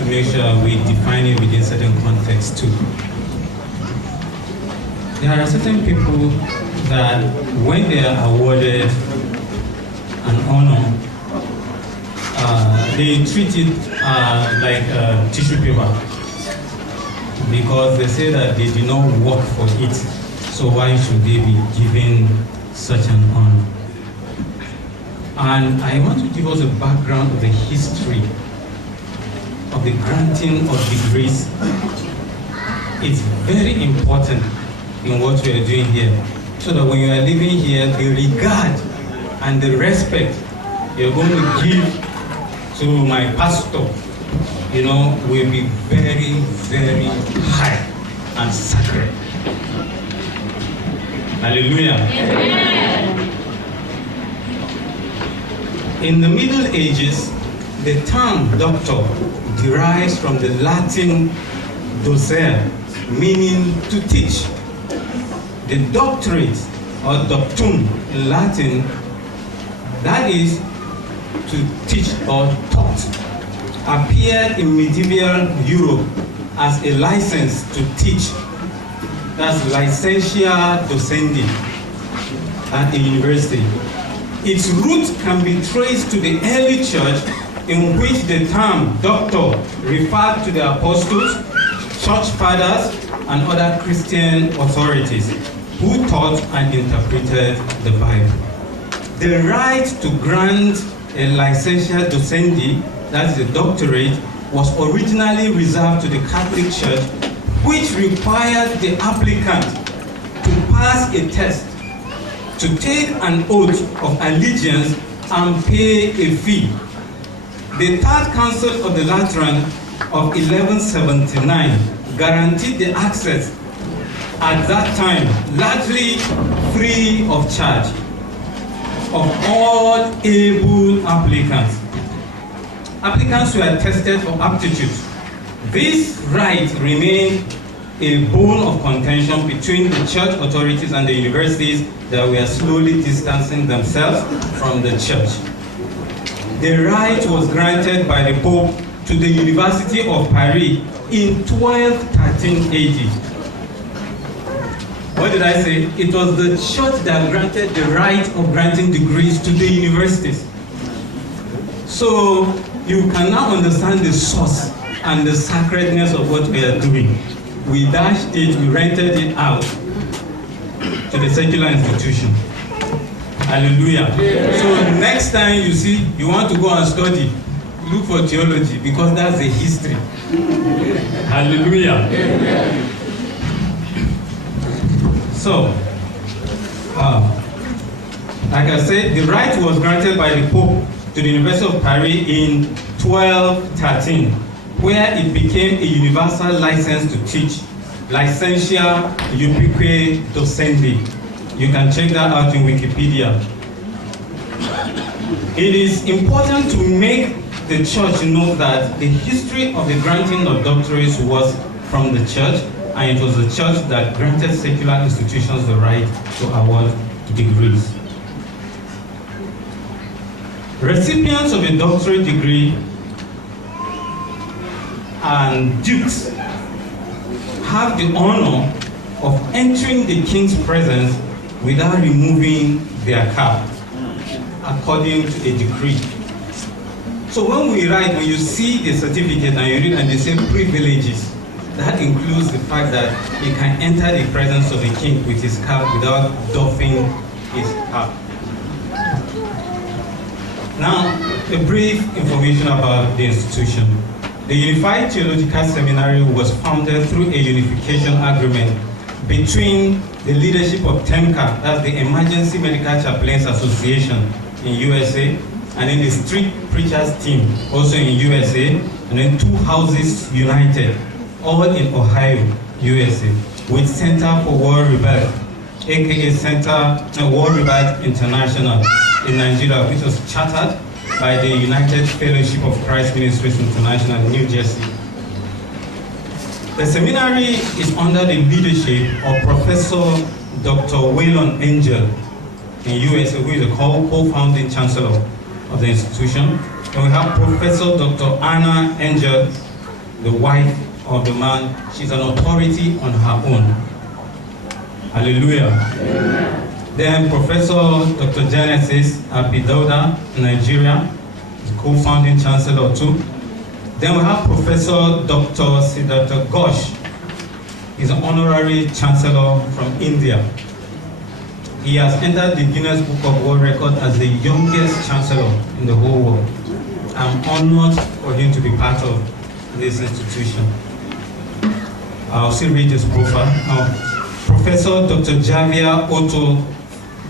to make sure we define it within certain context too. There are certain people that when they are awarded an honor, they treat it like tissue paper, because they say that they did not work for it, so why should they be given such an honor? And I want to give us a background of the history of the granting of degrees. It's very important in what we are doing here, so that when you are living here, the regard and the respect you're going to give to my pastor, you know, will be very, very high and sacred. Hallelujah. Amen. In the Middle Ages, the term doctor derives from the Latin docere, meaning to teach. The doctorate, or doctum in Latin, that is to teach or taught, appeared in medieval Europe as a license to teach. That's licentia docendi at a university. Its root can be traced to the early church, in which the term doctor referred to the apostles, church fathers, and other Christian authorities who taught and interpreted the Bible. The right to grant a licentia docendi, that is a doctorate, was originally reserved to the Catholic Church, which required the applicant to pass a test, to take an oath of allegiance, and pay a fee. The Third Council of the Lateran of 1179 guaranteed the access at that time, largely free of charge, of all able applicants. Applicants were tested for aptitude. This right remained a bone of contention between the church authorities and the universities that were slowly distancing themselves from the church. The right was granted by the Pope to the University of Paris in 1213 AD. What did I say? It was the church that granted the right of granting degrees to the universities. So you can now understand the source and the sacredness of what we are doing. We dashed it, we rented it out to the secular institution. Hallelujah. Yeah. So next time you want to go and study, look for theology, because that's the history. Hallelujah. Yeah. So, like I said, the right was granted by the Pope to the University of Paris in 1213, where it became a universal license to teach, licentia ubique docendi. You can check that out in Wikipedia. It is important to make the church know that the history of the granting of doctorates was from the church, and it was the church that granted secular institutions the right to award degrees. Recipients of a doctorate degree and dukes have the honor of entering the king's presence without removing their cap, according to a decree. So when you see the certificate and you read and they say privileges, that includes the fact that he can enter the presence of the king with his cap without doffing his cap. Now, a brief information about the institution. The Unified Theological Seminary was founded through a unification agreement between the leadership of TEMCA, that's the Emergency Medical Chaplains Association in USA, and then the Street Preachers Team, also in USA, and then Two Houses United, all in Ohio, USA, with Center for World Rebirth, aka Center World Rebirth International in Nigeria, which was chartered by the United Fellowship of Christ Ministries International in New Jersey. The seminary is under the leadership of Professor Dr. Waylon Angel in USA, who is the co-founding chancellor of the institution. And we have Professor Dr. Anna Angel, the wife of the man. She's an authority on her own. Hallelujah. Amen. Then Professor Dr. Genesis Dawuda, Nigeria, co-founding chancellor too. Then we have Professor Dr. Siddhartha Ghosh. He's an honorary chancellor from India. He has entered the Guinness Book of World Records as the youngest chancellor in the whole world. I'm honored for him to be part of this institution. I'll still read his profile. Professor Dr. Javier Otto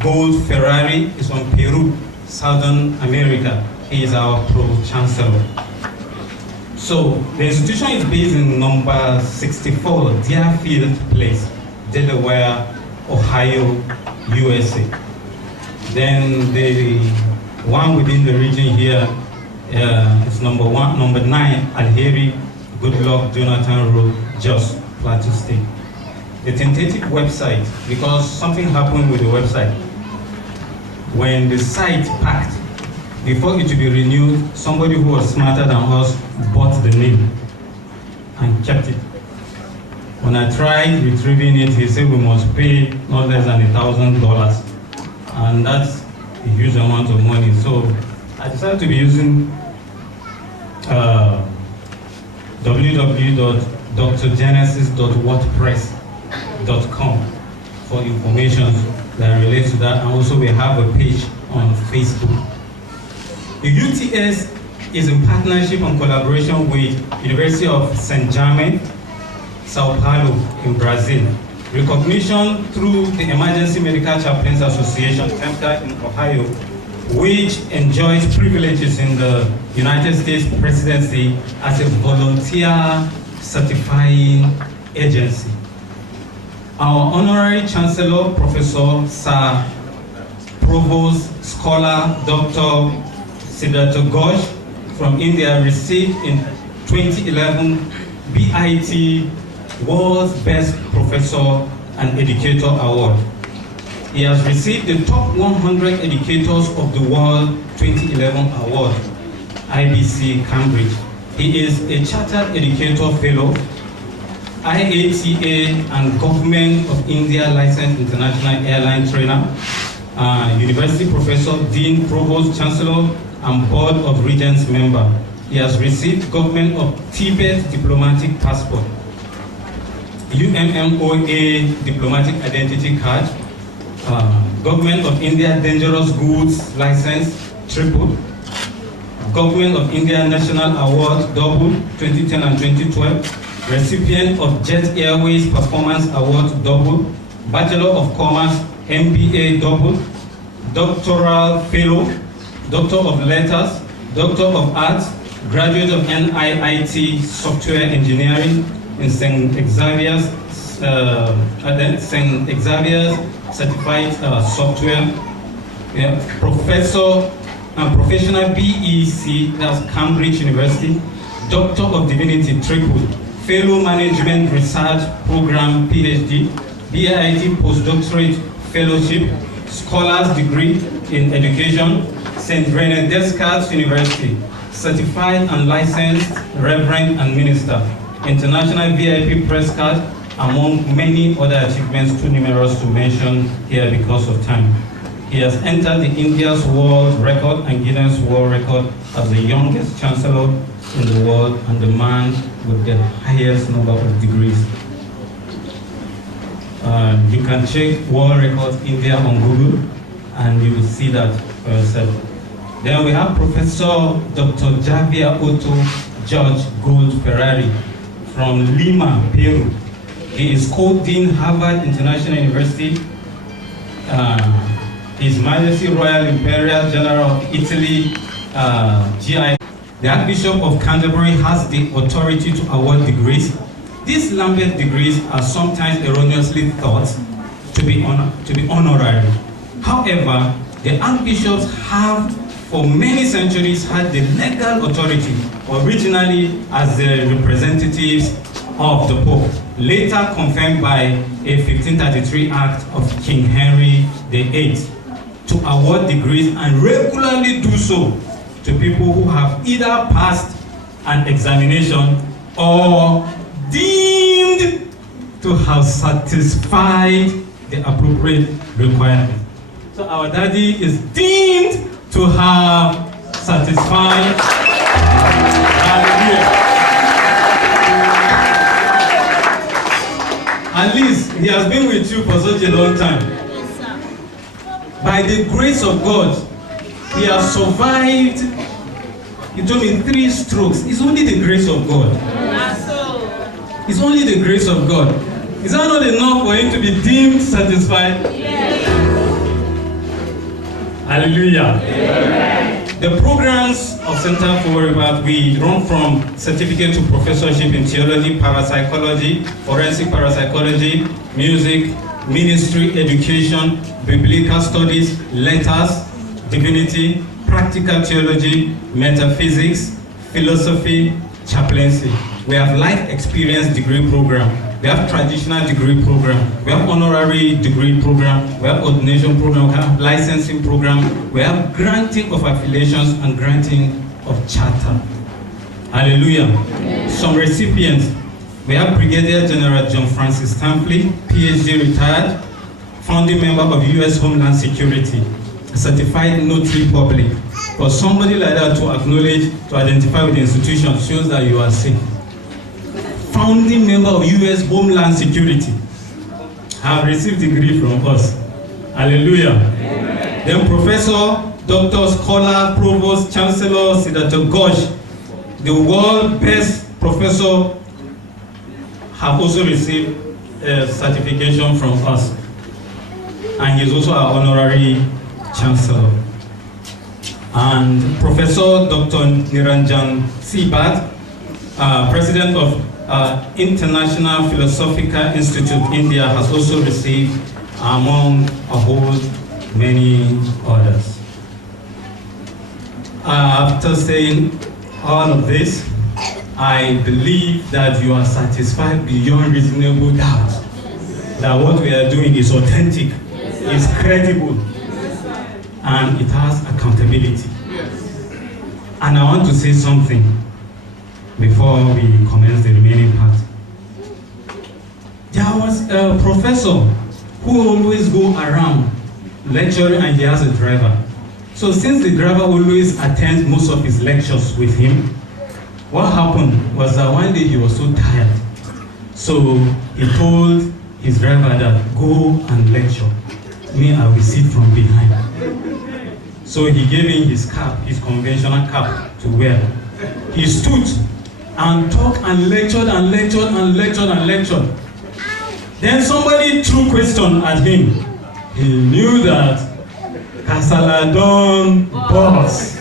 Gold Ferrari is from Peru, Southern America. He is our pro-chancellor. So, the institution is based in number 64, Deerfield Place, Delaware, Ohio, USA. Then the one within the region here is number 9, Alheri, Goodluck, Jonathan Road, Jos, Plateau State. The tentative website, because something happened with the website. When the site packed, before it to be renewed, somebody who was smarter than us bought the name and kept it. When I tried retrieving it, he said we must pay not less than $1,000, and that's a huge amount of money. So I decided to be using www.drgenesis.wordpress.com for information that relates to that, and also we have a page on Facebook. The UTS is in partnership and collaboration with University of St. Germain, Sao Paulo in Brazil. Recognition through the Emergency Medical Chaplains Association, EMCA in Ohio, which enjoys privileges in the United States presidency as a volunteer certifying agency. Our honorary chancellor, Professor Sir Provost Scholar Dr. Siddhartha Ghosh from India received in 2011 BIT World's Best Professor and Educator Award. He has received the Top 100 Educators of the World 2011 Award, IBC Cambridge. He is a Chartered Educator Fellow, IATA and Government of India Licensed International Airline Trainer, University Professor, Dean, Provost, Chancellor, and Board of Regents member. He has received Government of Tibet Diplomatic Passport, UMMOA Diplomatic Identity Card, Government of India Dangerous Goods License, triple, Government of India National Award, double, 2010 and 2012, recipient of Jet Airways Performance Award, double, Bachelor of Commerce, MBA, double, Doctoral Fellow, Doctor of Letters, Doctor of Arts, graduate of NIIT Software Engineering in St. Xavier's Certified Software, Professor and Professional BEC, that's Cambridge University, Doctor of Divinity, triple, Fellow Management Research Program, PhD, BIT Postdoctorate Fellowship, Scholar's Degree in Education, St. Rene Descartes University, Certified and Licensed Reverend and Minister, International VIP Press Card, among many other achievements too numerous to mention here because of time. He has entered the India's World Record and Guinness World Record as the youngest chancellor in the world and the man with the highest number of degrees. You can check World Records India on Google and you will see that for yourself. Then we have Professor Dr. Javier Otto George Gold Ferrari from Lima, Peru. He is co-dean Harvard International University, His Majesty Royal Imperial General of Italy, GI. The Archbishop of Canterbury has the authority to award degrees. These Lambeth degrees are sometimes erroneously thought to be honorary. However, the archbishops have for many centuries had the legal authority, originally as the representatives of the Pope, later confirmed by a 1533 Act of King Henry VIII, to award degrees and regularly do so to people who have either passed an examination or deemed to have satisfied the appropriate requirement. So our daddy is deemed to have satisfied. Hallelujah. At least he has been with you for such a long time. Yes, sir. By the grace of God, he has survived. He told me 3 strokes. It's only the grace of God. It's only the grace of God. Is that not enough for him to be deemed satisfied? Yes. Hallelujah. Amen. The programs of Center for Rebirth, we run from certificate to professorship in theology, parapsychology, forensic parapsychology, music, ministry, education, biblical studies, letters, divinity, practical theology, metaphysics, philosophy, chaplaincy. We have life experience degree program. We have traditional degree program. We have honorary degree program. We have ordination program. We have licensing program. We have granting of affiliations and granting of charter. Hallelujah. Amen. Some recipients. We have Brigadier General John Francis Stampley, PhD retired, founding member of U.S. Homeland Security, certified notary public. For somebody like that to acknowledge, to identify with the institution shows that you are safe. Founding member of U.S. Homeland Security, have received degree from us. Hallelujah. Amen. Then Professor, Doctor, Scholar, Provost, Chancellor, Senator Gosh, the world best professor, have also received a certification from us. And he's also our honorary Chancellor. And Professor Dr. Niranjan Sibat, President of International Philosophical Institute, India, has also received, among a whole many others. After saying all of this, I believe that you are satisfied beyond reasonable doubt that what we are doing is authentic, is credible, and it has accountability. And I want to say something before we commence the remaining part. There was a professor who always go around lecturing, and he has a driver. So since the driver always attends most of his lectures with him, what happened was that one day he was so tired. So he told his driver that, go and lecture. Me, I will sit from behind. So he gave him his cap, his conventional cap to wear. He stood and talked and lectured and lectured and lectured and lectured. Then somebody threw question at him. He knew that Casaladon boss.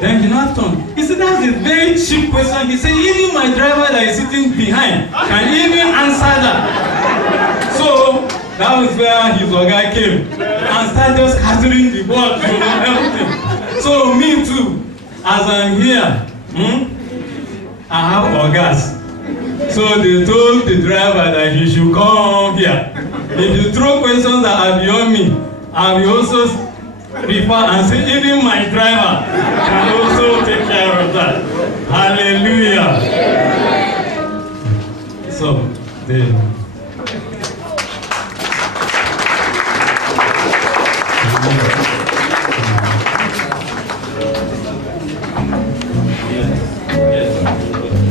Then he now turned. He said, that's a very cheap question. He said, even my driver that is sitting behind can even answer that. So that was where his guy came and started scattering the ball, everything. So me too, as I'm here, I have orgas. So they told the driver that he should come here. If you throw questions that are beyond me, I will also refer and say, even my driver can also take care of that. Hallelujah.